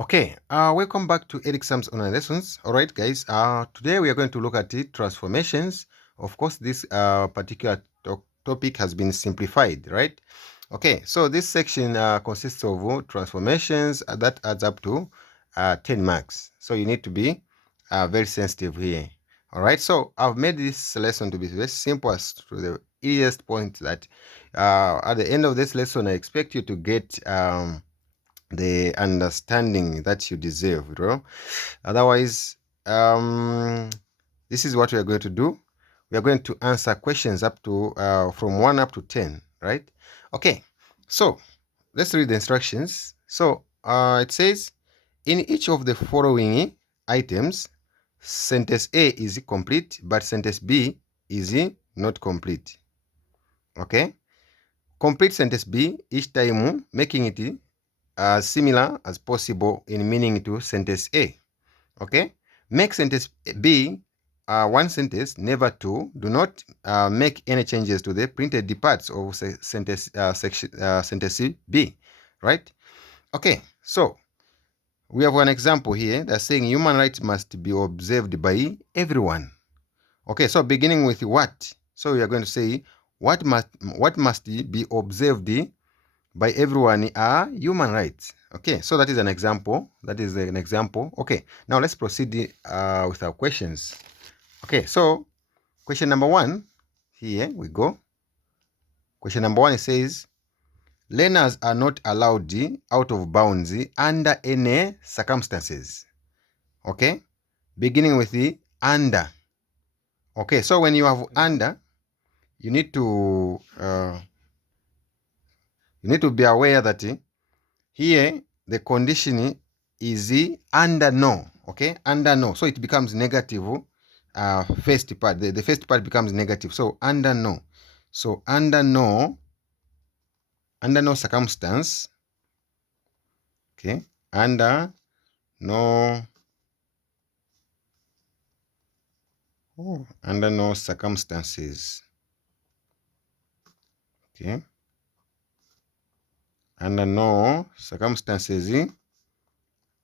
Okay, welcome back to Ericksam's online lessons. All right, guys. Today we are going to look at the transformations. Of course, this particular topic has been simplified, right? Okay, so this section consists of transformations that adds up to 10 marks. So you need to be very sensitive here. All right, so I've made this lesson to be very simple as to the easiest point that at the end of this lesson, I expect you to get the understanding that you deserve, you know. Otherwise, this is what we are going to do. We are going to answer questions up to from 1 up to 10, right? Okay, so let's read the instructions. So it says, in each of the following items, sentence A is complete, but sentence B is not complete. Okay, complete sentence B each time, making it as similar as possible in meaning to sentence A. Okay, make sentence B one sentence, never two. Do not make any changes to the printed parts of sentence sentence B, right? Okay, so we have one example here that's saying human rights must be observed by everyone. Okay, so beginning with what? So we are going to say what must be observed by everyone are human rights. Okay, so that is an example. Okay, now let's proceed with our questions. Okay, so question number 1, here we go. Question number 1, it says, learners are not allowed out of bounds under any circumstances. Okay, beginning with the under. Okay, so when you have under, you need to be aware that here the condition is under no. Okay, under no, so it becomes negative. First part, the first part becomes negative, so under no. So under no circumstance. Okay, under no circumstances. Okay, under no circumstances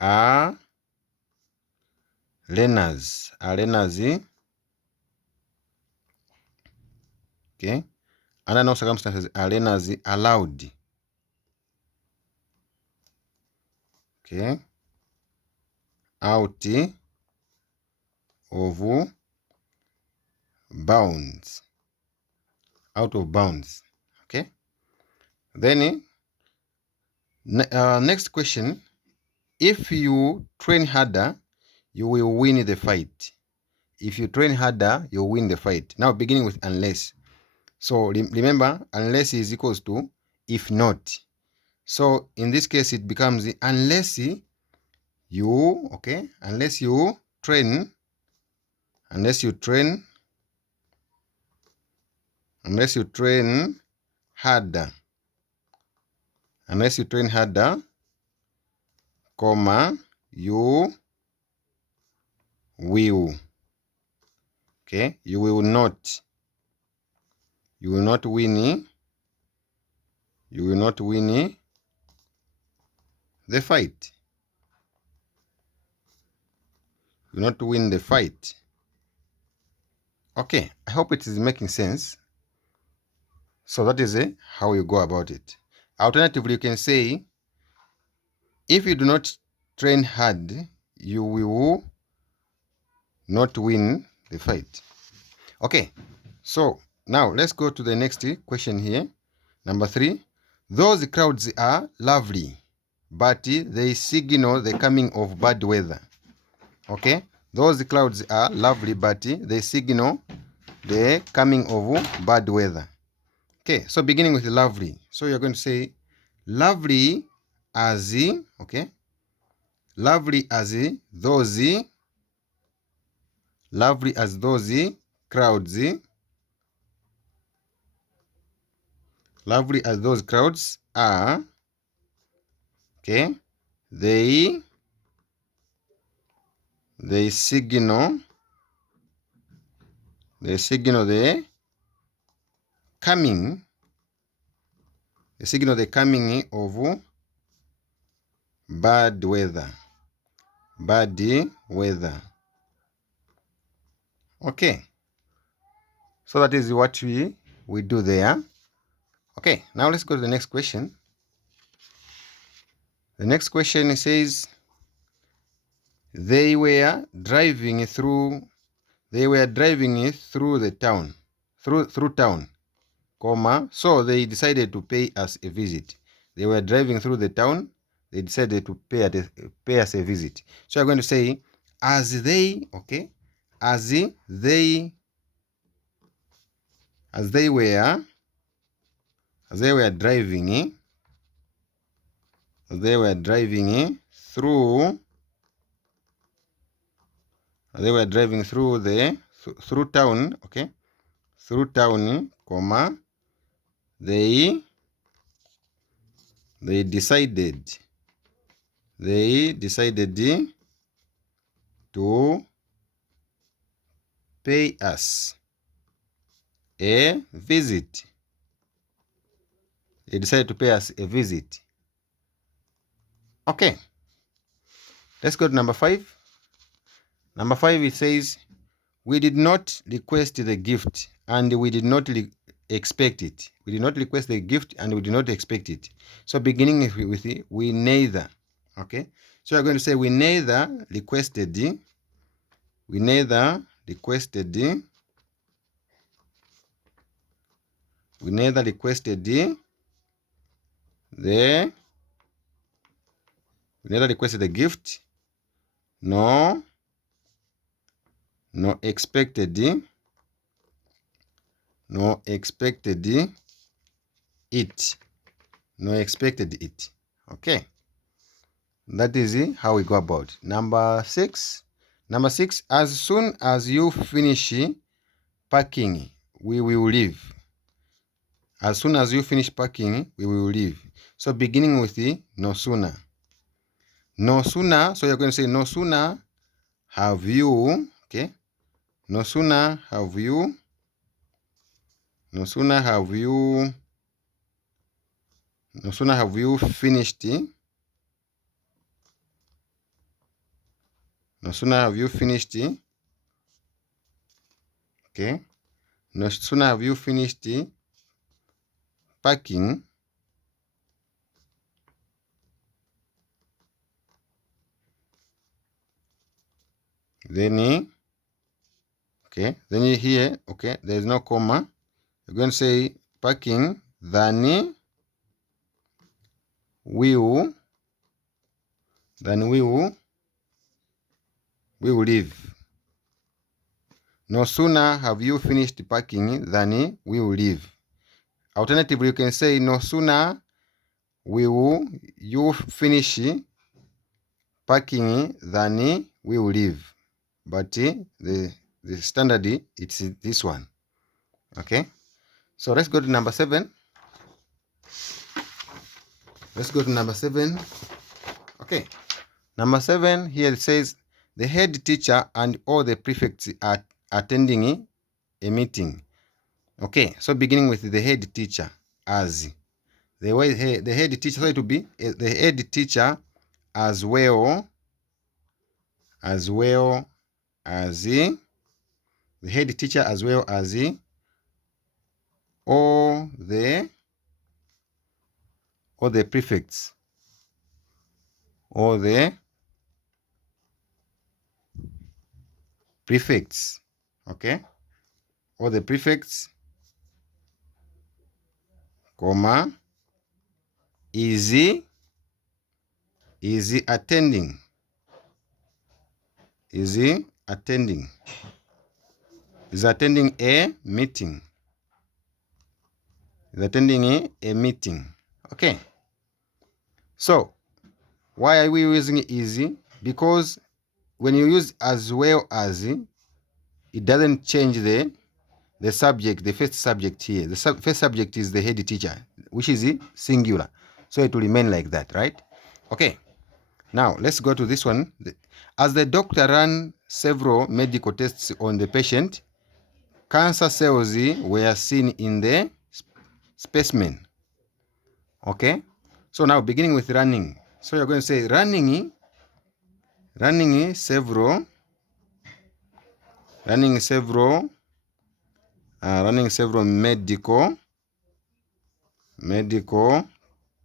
are learners. Okay, under no circumstances are learners allowed. Okay, out of bounds. Out of bounds. Okay, then next question, if you train harder, you will win the fight. If you train harder, you win the fight. Now beginning with unless. So remember, unless is equals to if not. So in this case, it becomes unless you, okay, unless you train harder. Unless you train harder, comma, you will. Okay, you will not win. You will not win the fight. You will not win the fight. Okay, I hope it is making sense. So that is how you go about it. Alternatively, you can say, if you do not train hard, you will not win the fight. Okay, so now let's go to the next question here. Number 3. Those clouds are lovely, but they signal the coming of bad weather. Okay, those clouds are lovely, but they signal the coming of bad weather. Okay, so beginning with lovely. So you're going to say lovely as, okay, lovely as those crowds. Lovely as those crowds are. Okay, they signal the coming of Bad weather. Bad weather. Okay. So that is what we do there. Okay, now let's go to the next question. The next question says, they were driving through the town, through town, comma, so they decided to pay us a visit. They were driving through the town, they decided to pay us a visit. So I'm going to say, as they were driving through town, okay, through town, comma, they decided to pay us a visit. They decided to pay us a visit. Okay, let's go to number 5. Number 5, it says, we did not request the gift and we did not expect it. We did not request the gift and we did not expect it. So beginning with we neither. Okay, so we're going to say we neither requested the gift, nor expected it. Okay, that is how we go about. Number 6, as soon as you finish packing, we will leave. As soon as you finish packing, we will leave. So beginning with the no sooner. No sooner, so you're going to say no sooner have you, okay? No sooner have you finished. Okay? No sooner have you finished packing, then you hear, okay, there is no comma. You're going to say packing, then we will leave. No sooner have you finished packing than we will leave. Alternatively, you can say no sooner you finish packing than we will leave. But the standard, it's this one. Okay, so let's go to number 7. Okay, number 7, here it says, the head teacher and all the prefects are attending a meeting. Okay, so beginning with the head teacher, as the head teacher, so it will be the head teacher as well as the head teacher as well as all the prefects. Okay, all the prefects, comma, is attending. Is attending a meeting. Okay, so why are we using easy? Because when you use as well as, it doesn't change the subject, the first subject here. The first subject is the head teacher, which is singular. So it will remain like that, right? Okay. Now, let's go to this one. As the doctor ran several medical tests on the patient, cancer cells were seen in the specimen. Okay? So now, beginning with running. So you're going to say running several medical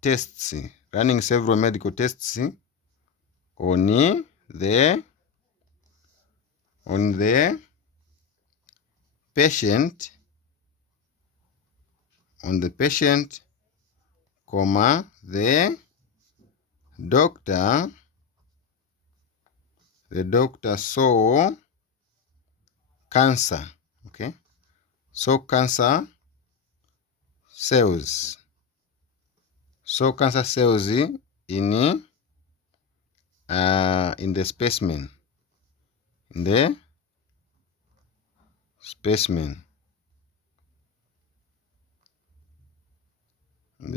tests. Running several medical tests on the patient, comma, the doctor saw cancer. Okay, saw cancer cells. Saw cancer cells in the specimen. In the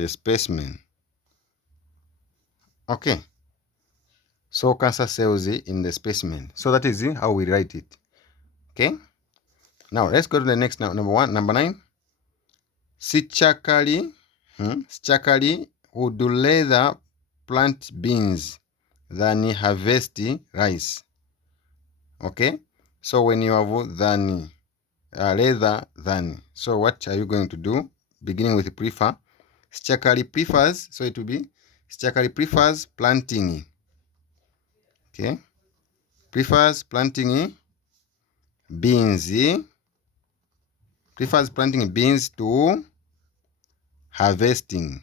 specimen. Okay. So cancer cells in the specimen. So that is how we write it. Okay. Now let's go to the next. Number 9. Scarcely would rather plant beans than harvest rice. Okay. So when you have than, rather than, so what are you going to do? Beginning with prefer. Scarcely prefers, so it will be Scarcely prefers planting. Okay. Prefers planting beans. Prefers planting beans to harvesting.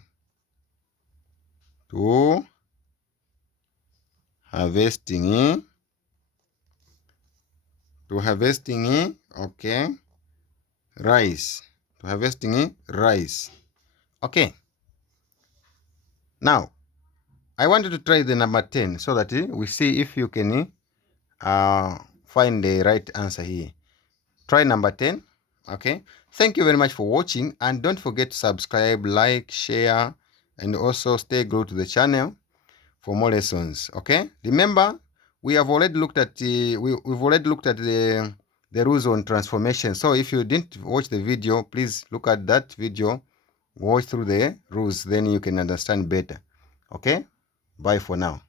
Okay, rice. Rice. Okay. Now, I want you to try the number 10 so that we see if you can find the right answer here. Try number 10. Okay. Thank you very much for watching, and don't forget to subscribe, like, share, and also stay glued to the channel for more lessons. Okay. Remember, we have already looked at we've already looked at the rules on transformation. So if you didn't watch the video, please look at that video, watch through the rules, then you can understand better. Okay. Bye for now.